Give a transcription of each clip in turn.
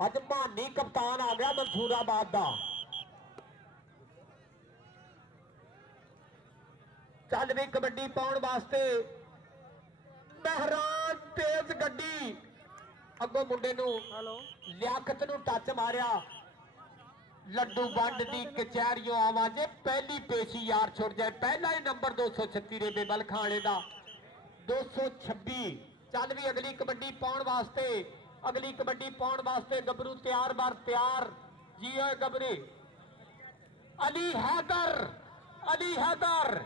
अज मानी कप्तान आ गया मंसूराबाद का। चल भी कबड्डी पाउण वास्ते महरान तेज गड्डी अगों मुंडे नूं लियाकत नूं टच मारिया। लड्डू बंड की कचहरियों आवाजे पहली पेशी यार छुट जाए। पहला ही नंबर 236 रेबे बल खाने का 226। चल भी अगली कबड्डी पाउण वास्ते, अगली कबड्डी पाउण वास्ते गबरू तैयार बार तैयार जी हो गबरू। अली हैदर, अली हैदर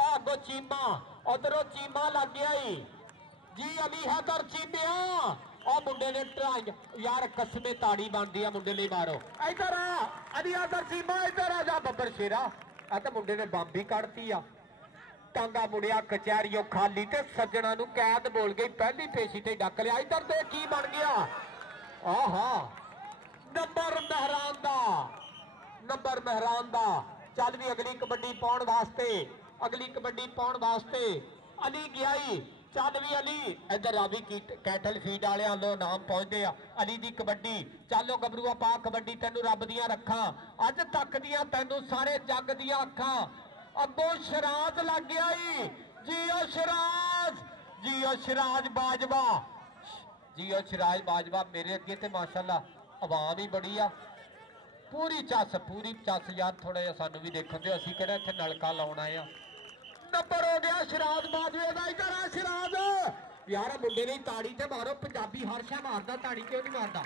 आगो चीमा उधरों चीमा लग गया जी। अली हैदर चीमिया और मुंडे ने ट्राई यार कसमे ताड़ी बनती है मुंडे लिए मारो। इधर आ अली हैदर चीमा, इधर आ जा बब्बर शेरा। आ तो मुंडे ने बंब ही कड़ती आ। टांगा मुड़िया कचहरियों खाली ते सज्जना नूं कैद बोल गई। पहली पेशी ते डक लिया। इधर तो की बन गया। आहा नंबर महरान दा, नंबर महरान दा। चल भी अगली कबड्डी पाउण वास्ते, अगली कबड्डी पाउण वास्ते अली गया ही। चल भी अली इधर रावी की कैटल फीड वाले लो नाम पहुंचते आ। अली दी कबड्डी चलो गबरूआ पा कबड्डी तेनू रब दियां रखा अज तक दियां तेनू सारे जग दियां अखा। अगों शराज लग गया ही जियो शराज, जियो शराज बाजवा, जियो शराज बाजवा। मेरे अगे तो माशाअल्लाह आवाम ही बड़ी आ। पूरी चस यार थोड़ा जिहा सानू भी देखन दे। असीं किहड़ा इत्थे नलका लाउण आए आ। नंबर हो गया शराज बाजवे का। इधर आ शराज यार मुंडे ने ताड़ी ते मारो। पंजाबी हर शा मारदा, ताड़ी क्यों नहीं मारदा।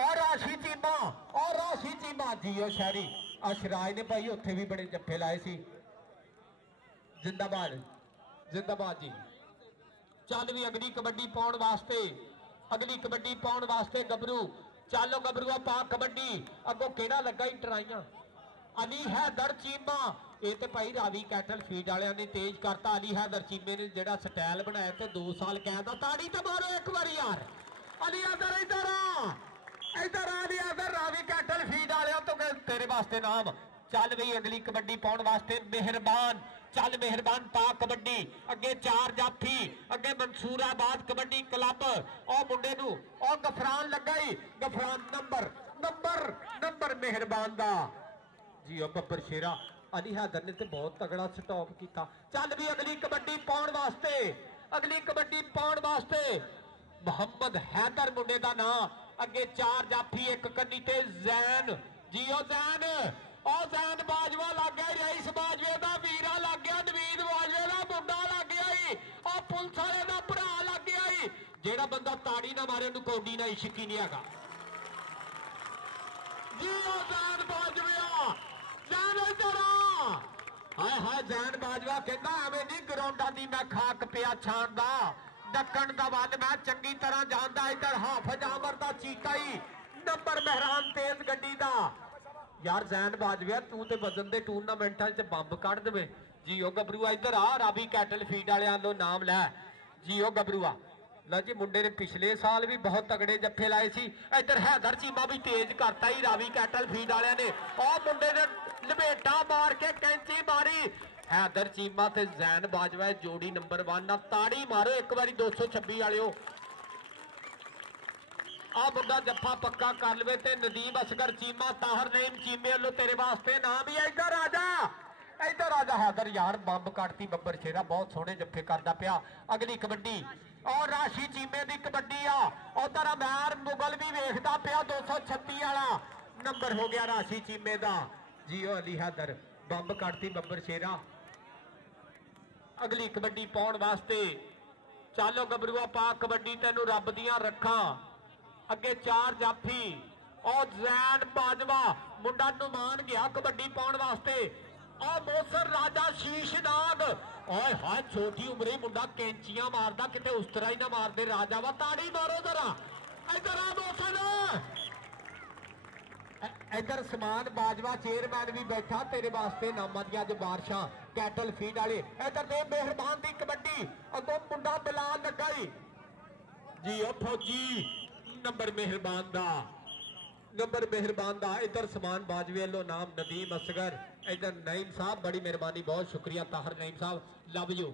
और राशि चीमा, और राशि चीमा जियो शहरी। शराज ने भाई उत्थे भी बड़े जफ्फे लाए सी। जिंदाबाद जिंदाबाद जी। चल भी अगली कबड्डी पाउण वास्ते, अगली कबड्डी पाउण वास्ते गबरू चलो गबरूआ पा कबड्डी। अगों केड़ा लगा ही टराइयां। अली हैदर चीमा ये तो भाई रावी कैटल फीड वाले ने तेज करता। अली हैदर चीमे ने जो स्टाइल बनाया तो 2 साल कैद। ताड़ी तो मारो एक बार यार। अली हैदर इधर आ, इधर आ अली हैदर रावी कैटल फीड वाले तो तेरे वास्ते नाम। चल बई अगली कबड्डी पाउण वास्ते मेहरबान। चल मेहरबान पा कबड्डी अगे 4 जाफी अगे मंसूराबाद कबड्डी क्लब और मुंडे नू और गफरान लगा ही। गफरान नंबर नंबर नंबर मेहरबान दा जी। बब्बर शेरा अली हैदर ने तो बहुत तगड़ा स्टॉप किया। चल भी अगली कबड्डी पाउण वास्ते, अगली कबड्डी पाउण वास्ते मोहम्मद हैदर मुंडे का नाम। अगे 4 जाफी एक कन्नी ते जैन जियो जैन। और जैन बाजवा लग गया, रईस बाजवे का वीरा लग गया, नवीद बाजवे का मुंडा लग गया ही और पुलिस वाले का भरा लग गया ही। जेड़ा बंदा ताड़ी ना मारे उन्होंने कौडी ना इश्क ही नहीं है जियो जैन बाजवा। जैन इधर हाय हाय जैन बाजवा कहता एवं नहीं ग्राउंडा की मैं खाक पिया छाणदा दक्कण दा वल मैं चंगी तरह जानदा। इधर हाफिज आमर दा चीता ही नंबर महरान तेज गड्डी दा यार। जैन बाजवा तू तो वजन के टूरनामेंटा च बंब कढ़ दे जियो गबरूआ। इधर आ रावी कैटल फीड वाले लो नाम लै जियो गबरूआ। लो जी मुंडे ने पिछले साल भी बहुत तगड़े जफ्फे लाए सी। इधर हैदर चीमा भी तेज करता ही रावी कैटल फीड वाले ने। और मुंडे ने लपेटा मार के कैंची मारी। हैदर चीमा ते जैन बाजवा जोड़ी नंबर 1 ताड़ी मारो एक बारी 226 वाले। आ मुंडा जफ्फा पक्का कर लवे ते नदीम असगर चीमा ताहर नईम चीमे वालों तेरे वास्ते नाम ही। इधर आजा, इधर आजा हैदर यार बंब कटती बब्बर शेरा बहुत सोहने जफ्फे करता पिया। अगली कबड्डी और राशि चीमे की कबड्डी आ। उधर अमैर मुगल भी वेखदा पिया 236 वाला नंबर हो गया राशि चीमे का जियो। अली हैदर बंब कटती बब्बर शेरा। अगली कबड्डी पाउण वास्ते चलो गबरूआ पा कबड्डी तेनू रब दियां रखा। अगे 4 जाफी और जैन बाजवा मुंडा नुमान गया कबड्डी पाउण वास्ते। और मोसर राजा शीश नाग और हाय छोटी उम्र ही मुंडा कैंचियां मारदा किते उस तरह ही ना मारदे राजा वा। ताड़ी मारो जरा। इधर आ मोसर। इधर समान बाजवा चेयरमैन भी बैठा तेरे वास्ते नामा दियां जो बारिशां कैटल फीड वाले। इधर दे मेहरबान की कबड्डी अगों मुंडा बिलाल लगा जी। ओ फौजी नंबर मेहरबान दा, नंबर मेहरबान दा। इधर समान बाजवे लो नाम नदीम असगर। इधर नईम साहब बड़ी मेहरबानी बहुत शुक्रिया ताहर नईम साहब लव यू।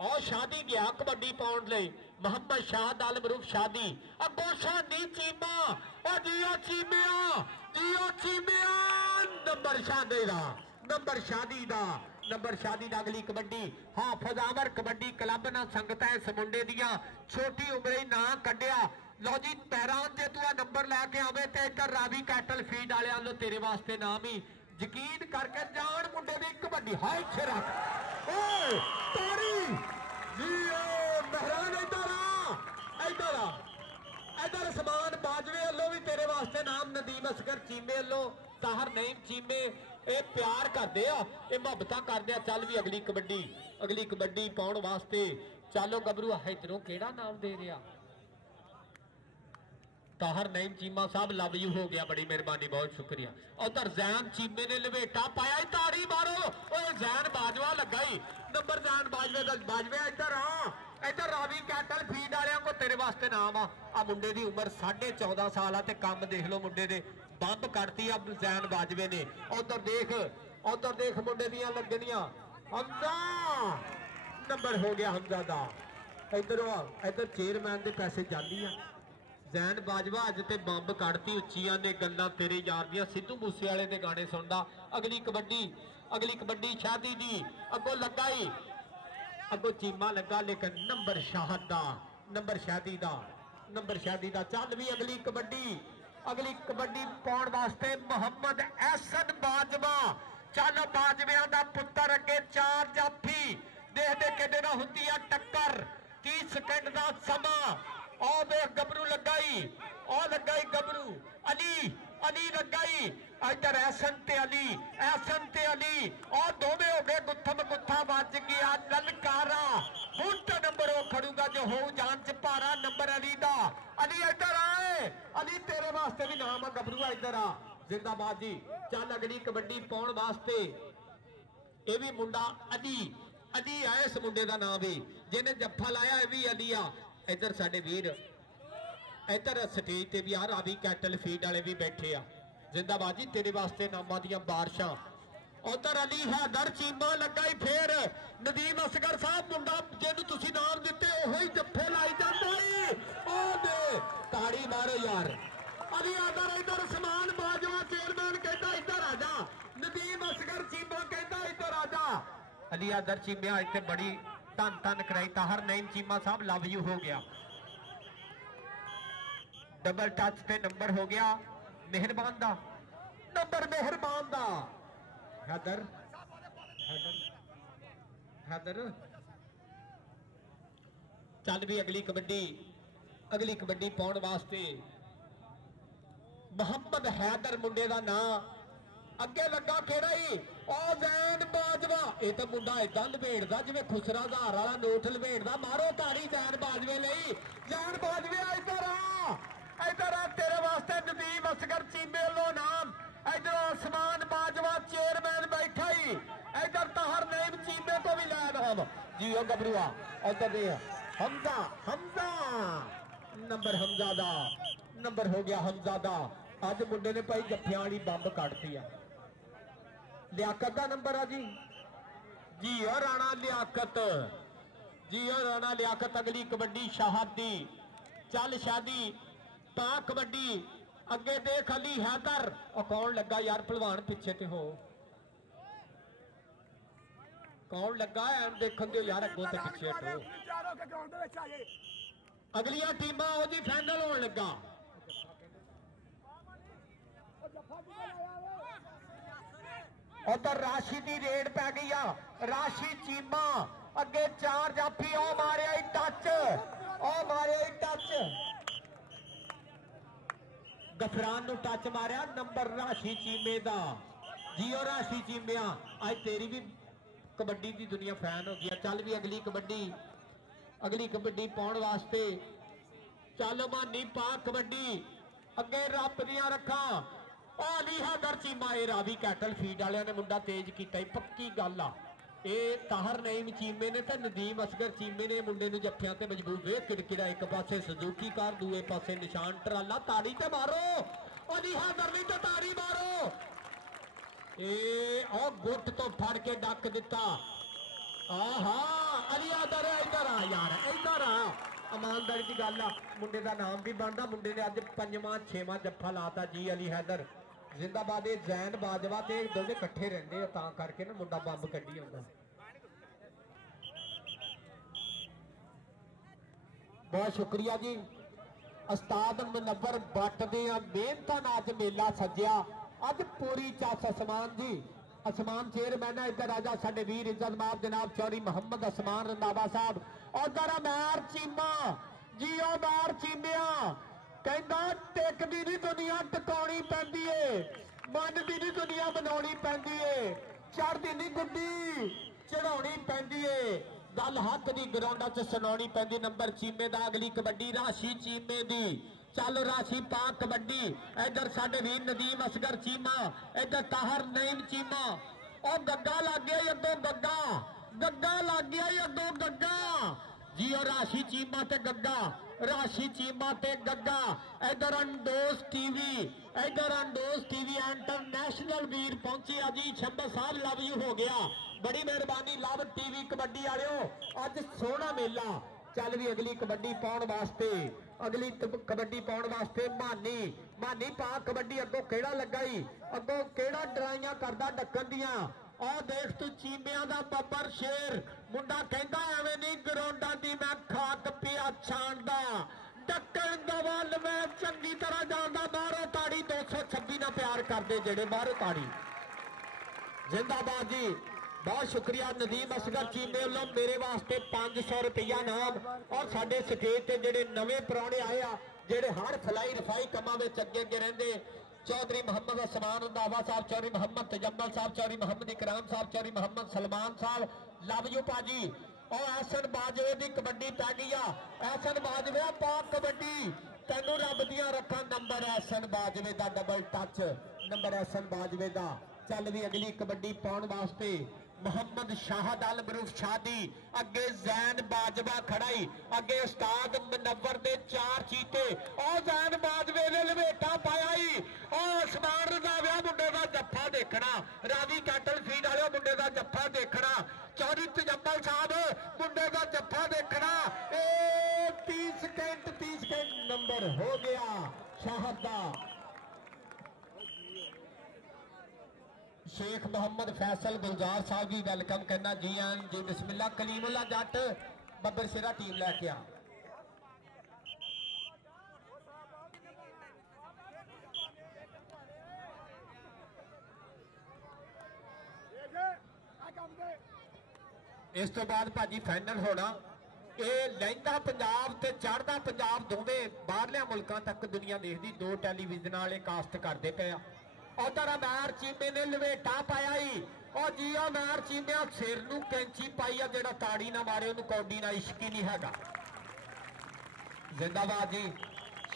और शादी गया कबड्डी पाउंड ले मोहम्मद शाहद आलम रूफ शादी अगो शादी चीमा और जियो चीमिया नंबर शादी दा नंबर शादी दा अगली कबड्डी हाफिज आमर कबड्डी क्लब ना संगत है इस मुंडे दिया छोटी उम्र ही ना कढ़िया लो जी पैरान जे तू नंबर लैके आवे ते इधर रावी कैटल फीड वाले लो तेरे वास्ते नाम ही यकीन करके जान मुंडे दी कबड्डी हाय रख तारी जी मेहरान इधर समान बाजवे वालों भी तेरे वास्ते नाम नदीम असगर चीमे वालों ताहर नईम चीमे ये प्यार करते ये मुहब्बत करते चल भी अगली कबड्डी पाउण वास्ते चलो गबरू इधरों केड़ा नाम दे रहा ताहर नईम चीमा साहब लव यू हो गया बड़ी मेहरबानी बहुत शुक्रिया उधर जैन चीमे ने लपेटा पाया तारी मारो जैन बाजवा लगा ही नंबर जैन बाजवे इधर रावी कैटल फीड वाले को तेरे वास्ते नाम आ मुंडे की उम्र 14.5 साल आ कम देख लो मुंडे ने बंब कटती अब जैन बाजवे ने उधर देख मुंडे दियां लगनियां हमजा नंबर हो गया हमजा दा इधर चेयरमैन के पैसे जाली आ जैन बाजवा अज ते बंब कटती उच्चियां ने गल्लां तेरे यार दियां सिद्धू मूसे वाले दे गाने सुनदा अगली कबड्डी शादी दी अगो लगा ही अगो चीमा लगा लेकिन नंबर शादी दा चल भी अगली कबड्डी पाउण वास्ते मोहम्मद एहसन बाजवा चल बाजविया दा पुत्र अगे 4 जाफी देखते किन्ने ना हुंदी आ टक्कर 30 सेकंड दा समा और देख गबरू लगाई गबरू अली लगाई इधर एहसन ते अली और दोनों हो गए गुत्था बच गया ललकारा बूट नंबर वो खड़ूगा जो हो जान च भारा नंबर अली इधर आए अली तेरे वास्ते भी नाम है गबरू इधर आ जिंदाबाद जी चल अगली कबड्डी पाउण वास्ते ये भी मुंडा अली आए इस मुंडे का नाम भी जिन्हें जफ्फा लाया ये भी अली आ इधर साडे वीर इधर स्टेज ते भी आ रावी कैटल फीड वाले भी बैठे आ जिंदाबाद जी तेरे वास्ते नामां दियां बारिशां उधर अली हैदर चीमा लगा ही फिर नदीम असगर साहब मुंडा जिन्होंने तुसीं नाम दिते ओही जफ्फे लाई जांदा ताड़ी मारो यार अली हैदर इधर समान बाजवा चेयरमैन कहता इधर आ जा नदीम असगर चीमा कहता इधर आ जा अली हैदर चीमिया इतने बड़ी धन कराई ताहर नईम चीमा साहब लव यू हो गया डबल टच ते नंबर हो गया मेहरबान दा नंबर मेहरबान दा हैदर चल भी अगली कबड्डी पाउण वास्ते मोहम्मद हैदर मुंडे का नाम अगे लगा केड़ा ही जैन बाजवा ये तो मुंडा इदा लपेटदा जिवें खुसरा हज़ार वाला नोट लपेटदा मारो तारी जैन बाजवे लई जैन बाजवे इधर आ तेरे वास्ते नदीम असगर चीमे लो नाम इधर आसमान बाजवा चेयरमैन बैठा ही इधर ताहर नईम चीमे तो भी लै नाम जी ओ गबरूआ इधर दे हमजा नंबर हमजा दा नंबर हो गया हमजा दा अज मुंडे ने भाई जफ्फियां वाली बंब कटती है लियाकत का नंबर है जी और राणा लियाकत अगली कबड्डी शाहदी चल शादी पा कबड्डी अगे देख अली हैदर और कौन लगा यार पहलवान पीछे ते हो कौन लगा एम देखन दो यार अगों ते पीछे हटो अगलियां टीमां ओ जी फाइनल होने लगा उधर राशि की रेड पै गई राशि चीमा अगे 4 जाफी मारिया टच गफरान नु टच मारिया नंबर राशि चीमे दा जियो राशि चीमिया आज तेरी भी कबड्डी की दुनिया फैन हो गई चल भी अगली कबड्डी पाउण वास्ते चल मानी पा कबड्डी अगे रब दियां रखा अली हैदर चीमा ये रावी कैटल फीड वाले ने मुंडा तेज किया पक्की गल आ ये ताहर नईम चीमे ने तो नदीम असगर चीमे ने मुंडे नूं जफ्फियां ते मजबूर वे किड़किड़ा एक पासे सुजुकी कार दूए पासे निशान टराला ताड़ी ते मारो अली हैदर नहीं तो ताड़ी मारो ए गुट तो फड़ के डक दिता आहा ताली इधर इधर आ यार इधर आ ईमानदारी की गल आ मुंडे का नाम भी बनता मुंडे ने अज 5वां 6वां जफ्फा लाता जी अली हैदर जिंदाबाद ये जैन बाजवा ते दोवे इकट्ठे रहंदे तां करके ना मुंडा बंब कड्ढी आंदा बहुत शुक्रिया जी उस्ताद मुनव्वर भट्ट दे मेहनत नाल अज मेला सजिया अज पूरी चस असमान जी असमान चेयरमैन है इधर राजा साडे वीर इज्जत माफ जनाब चौधरी मोहम्मद असमान रंधावा साहब उधर मैर चीमा जी ओ मैर चीमिया कहंदा टिकदी नहीं दुनिया टिकाउणी पैंदी है मनदी नहीं दुनिया बनाउणी पैंदी है चढ़दी नहीं गुड्डी चढ़ाउणी पैंदी है गल हक दी ग्राउंडा च सुनाउणी पैंदी नंबर चीमे दा अगली कबड्डी राशि चीमे दी चल राशि पा कबड्डी इधर साडे वीर नदीम असगर चीमा इधर ताहर नईम चीमा और गग्गा लग गया अगों गग्गा गग्गा लग गया अगों गग्गा जी और राशि चीमा ते गग्गा राशि चीमा ते गग्गा इधर अंडोस टीवी इंटरनेशनल वीर पहुंची जी छंबा साहब लव यू हो गया बड़ी मेहरबानी लव टीवी कबड्डी वालों अज सोहना मेला चल भी अगली कबड्डी पाउण वास्ते अगली कबड्डी पाउण वास्ते मानी मानी पा कबड्डी अगों केड़ा लगा ही अगों केड़ा डराइयां करदा डक्कन दियां आ देख तू चीमिया दा बब्बर शेर मुंडा कहंदा एवें नहीं ग्राउंडां दी मैं खाक पिया छाणदा डक्कन दा वल मैं चंगी तरह जानदा बाहरों ताड़ी 226 ना प्यार करदे जेड़े बाहरों ताड़ी जिंदाबाद जी बहुत शुक्रिया नदीम असगर चीमे वालों मेरे वास्ते 500 रुपया नाम और साडे स्टेज ते जेड़े नवे पुराने आए आ जेड़े हर फलाई रफाई कमां विच अगे अगे रहिंदे चौधरी मोहम्मद असमान रंधावा साहब चौधरी मोहम्मद तजम्मल साहब चौधरी मोहम्मद इकराम साहब चौधरी मोहम्मद सलमान साहब लव यू भाजी और एहसन बाजवे की कबड्डी पै गई एहसन बाजवे पा कबड्डी तेनू रब दियां रखां नंबर एहसन बाजवे का डबल टच नंबर एहसन बाजवे का चल भी अगली कबड्डी पाउण वास्ते मोहम्मद शाहद अल मरूफ शादी अगे जैन बाजवा खड़ाई अगे उस्ताद मुनव्वर दे 4 चीते और जैन बाजवे ने लवेटा पाया ही और आसमान रंधावा मुंडे का जफ्फा देखना रावी कैटल फीड वाले मुंडे का जफ्फा देखना चौधरी तजम्मल साहब मुंडे का जफ्फा देखना 30 सेकंड नंबर हो गया शाहद का शेख मोहम्मद फैसल गुलजार साहब भी वेलकम करना जी आन जी बिस्मिल्लाह कलीमुल्लाह जट बब्बर सिरा टीम लैके आ इस तो बाद भाजी फाइनल होना ये लहिंदा पंजाब ते चढ़दा पंजाब दोवें बाहरलियां मुल्कां तक दुनिया देखदी 2 टैलीविजन वाले कास्ट करते पे उधर अमैर चीमे ने लवेटा पाया ही और जी अमैर चीमे सिर नूं कैंची पाई आ जेड़ा ताड़ी ना मारे उन्होंने कौडी ना इश्क ही नहीं हैगा जिंदाबाद जी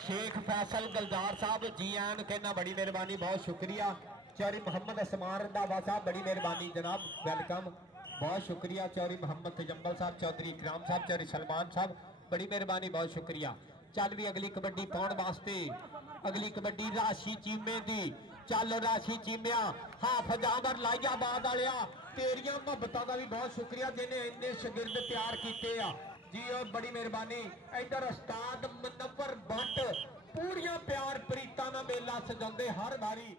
शेख फैसल गुलजार साहब जी आन कहना बड़ी मेहरबानी बहुत शुक्रिया चौधरी मोहम्मद असमान रंधावा साहब बड़ी मेहरबानी जनाब वेलकम बहुत शुक्रिया चौधरी मोहम्मद तजम्मल साहब चौधरी इकराम साहब चौधरी सलमान साहब बड़ी मेहरबानी बहुत शुक्रिया चल भी अगली कबड्डी पाउण वास्ते अगली कबड्डी राशि चीमे दी चल राशि चीमिया हाफिज आमर लाइयाबाद वालिया तेरिया मुहब्बतां दा भी बहुत शुक्रिया जिन्हें इन्ने शागिर्द तैयार किए जी और बड़ी मेहरबानी इधर उस्ताद मुनव्वर भट्ट पूरिया प्यार प्रीतां दा मेला सजाउंदे हर बारी।